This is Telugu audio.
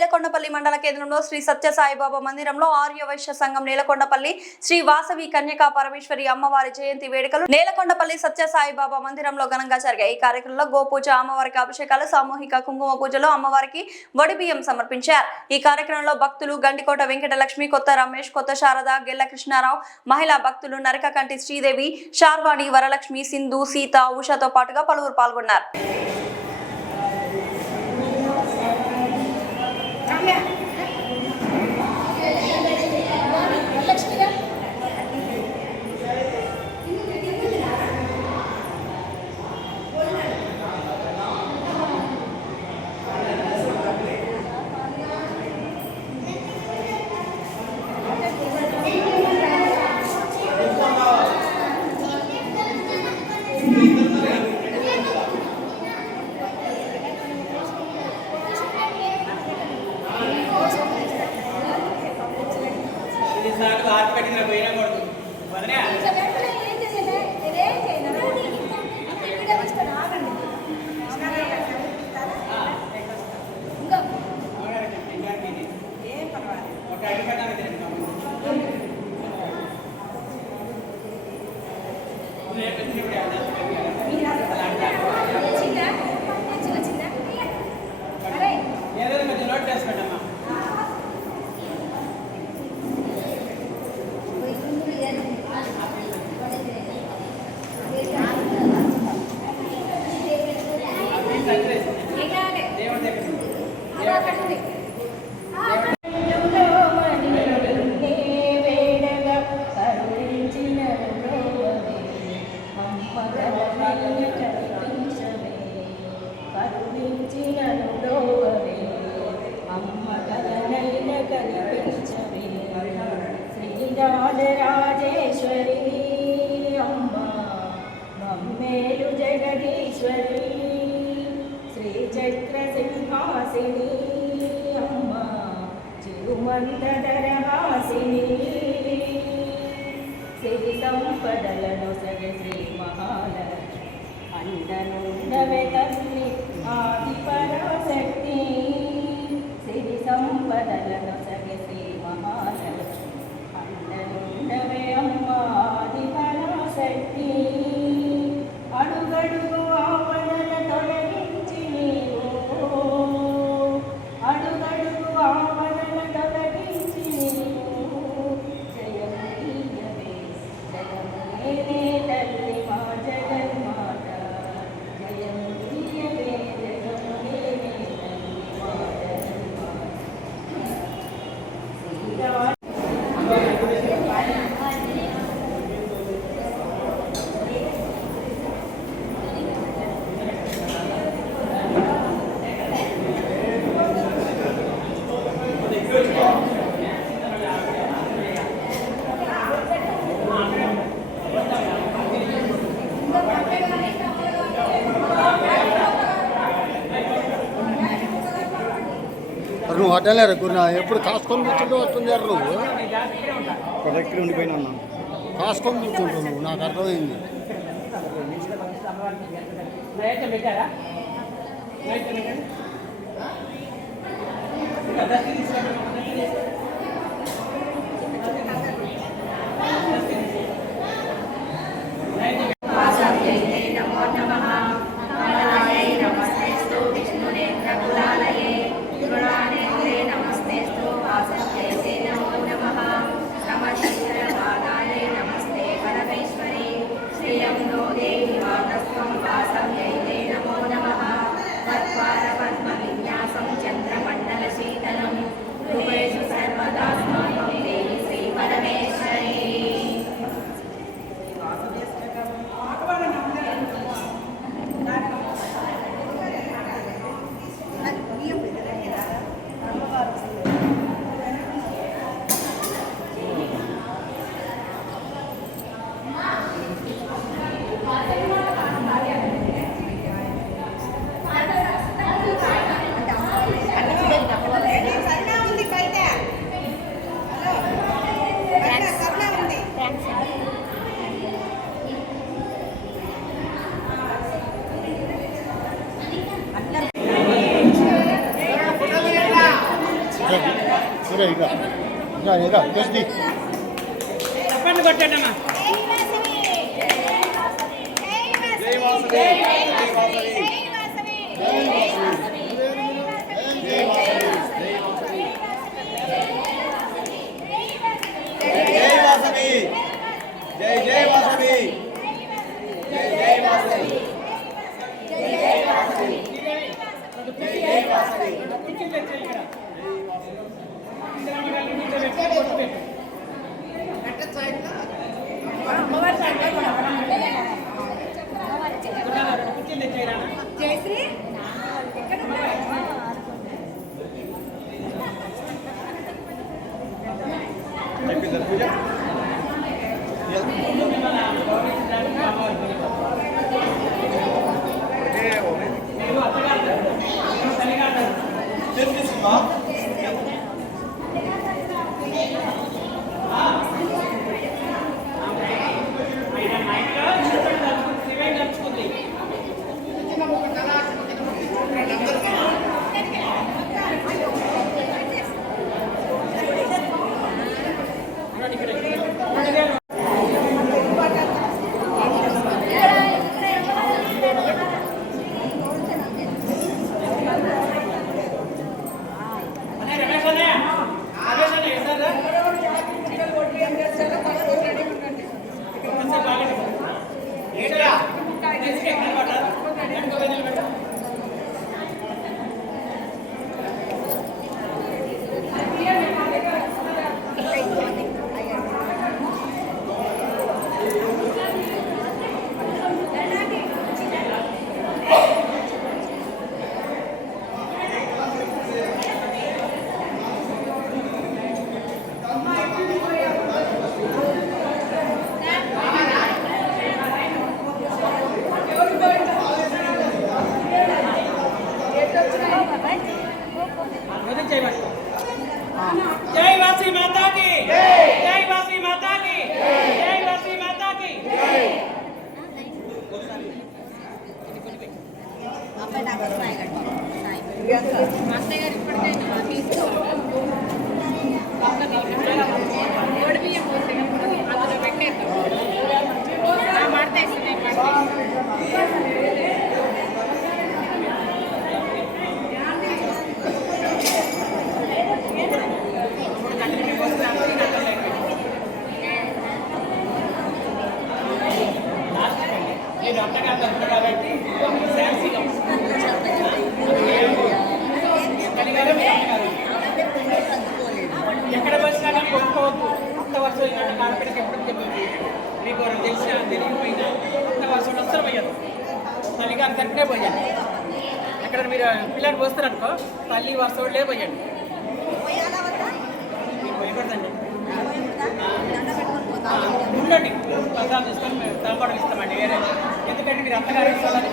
నేలకొండపల్లి మండల కేంద్రంలో శ్రీ సత్య సాయిబాబా మందిరంలో ఆర్యవైశ్య సంఘం నేలకొండపల్లి శ్రీ వాసవి కన్యకా పరమేశ్వరి అమ్మవారి జయంతి వేడుకలు నేలకొండపల్లి సత్య సాయిబాబా మందిరంలో ఘనంగా జరిగాయి. ఈ కార్యక్రమంలో గోపూజ, అమ్మవారికి అభిషేకాలు, సామూహిక కుంకుమ పూజలు, అమ్మవారికి వడిబియ్యం సమర్పించారు. ఈ కార్యక్రమంలో భక్తులు గండికోట వెంకటలక్ష్మి, కొత్త రమేష్, కొత్త శారద, గెల్ల కృష్ణారావు, మహిళా భక్తులు నరకకంటి శ్రీదేవి, శార్వాణి, వరలక్ష్మి, సింధు, సీత, ఉషతో పాటుగా పలువురు పాల్గొన్నారు. రాజరాజేశ్వరి అమ్మ మమ్మేలు జగదీశ్వరి శ్రీచక్ర సింహాసిని అమ్మ చిరుమందరహాసిని సిరి సంపదలను సగ శ్రీ మహాలక్ష్మి అండనుండవే తల్లి ఆది పరాశక్తి సిరి సంపదలను సగ శ్రీ మహాలక్ష్మి అండనుండవే అమ్మ ఆది పరాశక్తి అడుగడుగు ఆపదల తొలగించి నీవు అడుగడుగు ఆపదల తొలగించి నీవు జయముయవే జగమునే తల్లి మా జగన్మాత జయముయవే జగమునే తల్లి మా జగన్మాత నువ్వు అడ్డలేరు గురు ఎప్పుడు కాసుకొని కూర్చుంటూ వస్తుంది ఎర్ర నువ్వు దగ్గర ఉండిపోయినా కాసుకొని కూర్చుంటావు నువ్వు, నాకు అర్థమైంది. చంద్రమండల శీతలం ఇక గెస్టి చెప్పండి కొట్టండమ్మా. जय वासी माता की जय वासी माता की जय वासी माता की ఎక్కడ వచ్చినా కానీ కొట్టుకోవద్దు. కొత్త వర్షం ఏంటంటే కార్పెట్కి ఎప్పుడు చెప్పింది మీకు తెలిసినా తెలియకపోయినా కొత్త వర్షం అస్సలు పోయారు. తల్లిగారు కరెక్టే పోయాను. ఎక్కడ మీరు పిల్లలు పోస్తారనుకో తల్లి వర్షంలే పోయండి. మీరు పోయకూడదండి. ఉండండి పదాలు తీసుకొని మేము తలపడం ఇస్తామండి వేరే. ఎందుకంటే మీరు అత్తగారు ఇస్తారని